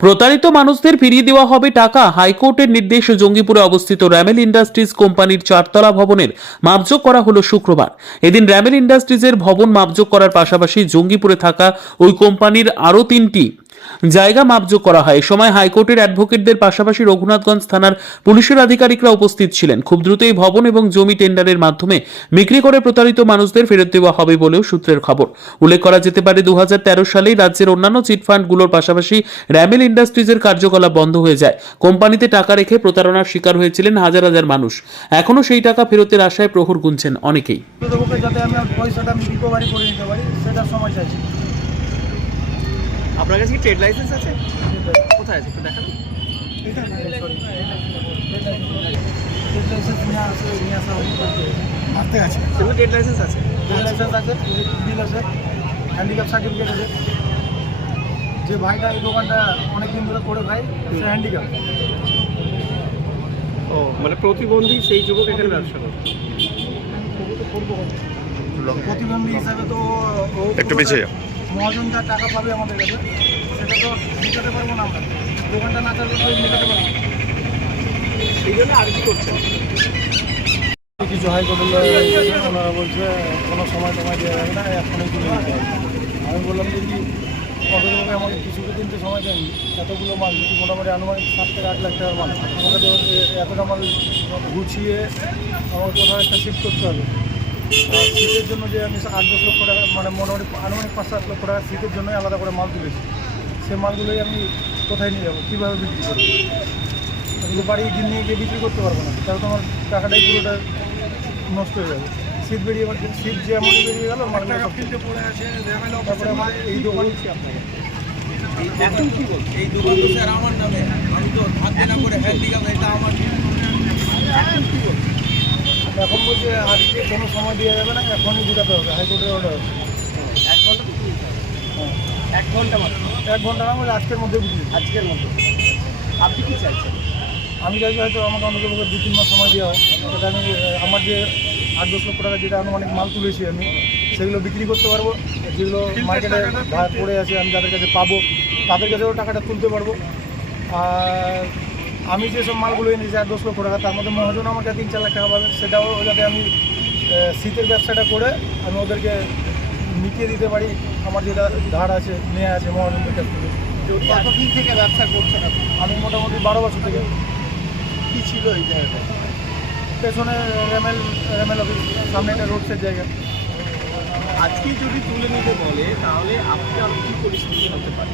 প্রতারিত মানুষদের ফিরিয়ে দেওয়া হবে টাকা। হাইকোর্টের নির্দেশ। জঙ্গিপুরে অবস্থিত র্যামেল ইন্ডাস্ট্রিজ কোম্পানির চারতলা ভবনের মাপজোক করা হলো শুক্রবার। এদিন র্যামেল ইন্ডাস্ট্রিজের ভবন মাপজোক করার পাশাপাশি জঙ্গিপুরে থাকা ওই কোম্পানির আরও 3টি জায়গা মাপজোক করা হয়। এ সময় হাইকোর্টের অ্যাডভোকেটদের পাশাপাশি রঘুনাথগঞ্জ থানার পুলিশের আধিকারিকরা উপস্থিত ছিলেন। খুব দ্রুত এই ভবন এবং জমি টেন্ডারের মাধ্যমে বিক্রি করে প্রতারিত মানুষদের ফেরত দেওয়া হবে বলেও সূত্রের খবর। উল্লেখ করা যেতে পারে 2013 সালেই রাজ্যের অন্যান্য চিটফান্ডগুলোর পাশাপাশি র্যামেল ইন্ডাস্ট্রিজের কার্যকলাপ বন্ধ হয়ে যায়। কোম্পানিতে টাকা রেখে প্রতারণার শিকার হয়েছিলেন হাজার হাজার মানুষ। এখনো সেই টাকা ফেরতের আশায় প্রহর গুনছেন অনেকেই। যাতে আমি পয়সাটা আমি রিকভারি করে নিতে পারি সেটার সময় চাইছি। আপনার কাছে কি ট্রেড লাইসেন্স আছে? কোথায় আছে একটু দেখান। এটা না, সরি, ট্রেড লাইসেন্স নিয়ে আসা মারতে আছে। সেগুলো ট্রেড লাইসেন্স আছে? ট্রেড লাইসেন্স আছে, বিল আছে, হ্যান্ডিক্যাপ সার্টিফিকেট আছে। যে ভাইটা এই দোকানটা অনেকদিন ধরে করে ভাই, সে হ্যান্ডিক্যাপ। ও মানে প্রতিবন্ধী সেই যুবক এখানে ব্যবসা করে। প্রতিবন্ধী হিসাবে তো ও একটু পিছিয়ে যাও। মহাজন যা টাকা পাবে আমাদের কাছে সেটা তো মেটাতে পারবো না আমরা। দোকানটা না চালু করে মেটাতে পারবো না। সেই জন্য আর কি করছেন? কিছু হাইকোর্টে ওনারা বলছে কোনো সময় দেওয়া যাবে না, এখনই তুলে নিতে হবে। আমি বললাম যে কি কতভাবে আমাকে কিছু দিন তো সময় দেয়নি। এতগুলো মাল যদি মোটামুটি আনুমানিক 7 থেকে 8 লাখ টাকার মাল, আমাকে তো এতটা মাল গুছিয়ে আমাকে কোথাও একটা শিফট করতে হবে। আর শীতের জন্য যে আমি 8-10 লক্ষ টাকা মানে মোটামুটি আনুমানিক 5-7 লক্ষ টাকা শীতের জন্যই আলাদা করে মাল তুলেছি। সেই মালগুলোই আমি কোথায় নিয়ে যাবো, কীভাবে বিক্রি করবো? আমি তো বাড়ি নিয়ে গিয়ে বিক্রি করতে পারবো না, তাহলে তোমার টাকাটাই পুরোটা নষ্ট হয়ে যাবে। শীত বেরিয়ে শীত যে এমনই বেরিয়ে গেল, পড়ে আছে। তারপরে আমার এই দোকান আপনাকে এখন কি বলছেন? এই দোকান তো স্যার আমার নামে, আমি তো হাত দেনা করে হ্যান্ডিক্যাপ, এটা আমার। এখন কি বলছেন? এখন বলছে আজকে কোনো সময় দেওয়া যাবে না, এখনই দিতে হবে, হাইকোর্টের অর্ডার আছে। 1 ঘন্টা তো দিতে হবে। হ্যাঁ, 1 ঘন্টা মাত্র? 1 ঘন্টা না বলে আজকের মধ্যে বিক্রি। আজকের মতো আপনি কি চাইছেন? আমি চাইছি হয়তো আমাকে অন্তত 2-3 মাস সময় দেওয়া হয়, যাতে আমি আমার যে 8-10 লক্ষ টাকা যেটা আনুমানিক মাল তুলেছি আমি সেগুলো বিক্রি করতে পারবো। যেগুলো মার্কেটে পড়ে আছে আমি যাদের কাছে পাবো তাদের কাছেও টাকাটা তুলতে পারবো। আর আমি যেসব মালগুলো এনেছি 8-10 লক্ষ টাকা, তার মধ্যে মহাজন আমাকে 3-4 লাখ টাকা পাবে, সেটাও যাতে আমি শীতের ব্যবসাটা করে আমি ওদেরকে মিটিয়ে দিতে পারি আমার যেটা ধার আছে নেওয়া আছে মহাজনদের কাছ থেকে। কতদিন থেকে ব্যবসা করছেন আপনি? আমি মোটামুটি 12 বছর থেকে। কি ছিল এই জায়গাটা? পেছনে রেমেল অফিস, সামনে একটা রোড সাইড জায়গা। আজকে যদি তুলে নিতে বলে তাহলে আপনি আর কি পরিস্থিতি হতে পারে?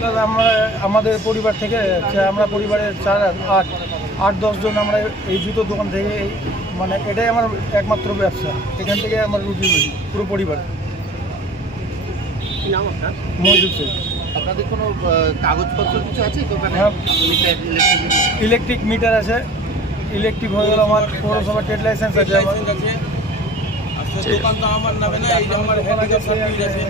দাদা আমাদের পরিবার থেকে আমরা পরিবারের 8-10 জন আমরা এই জুতোর দোকান থেকে মানে এটাই আমার একমাত্র ব্যবসা। এখান থেকে আমার রুটি রুজি পুরো পরিবার। কি নাম আপনার? মজুদ শেখ। আপনাদের কোনো কাগজপত্র কিছু আছে দোকানে? হ্যাঁ। মিটার, ইলেকট্রিক মিটার আছে, ইলেকট্রিক হয়ে গেল আমার পৌরসভা ট্রেড লাইসেন্স আছে আমার। লাইসেন্স আছে। আর দোকান তো আমার নামে না, এই যে আমার হ্যান্ডিক্যাপ সার্টিফিকেট আছে।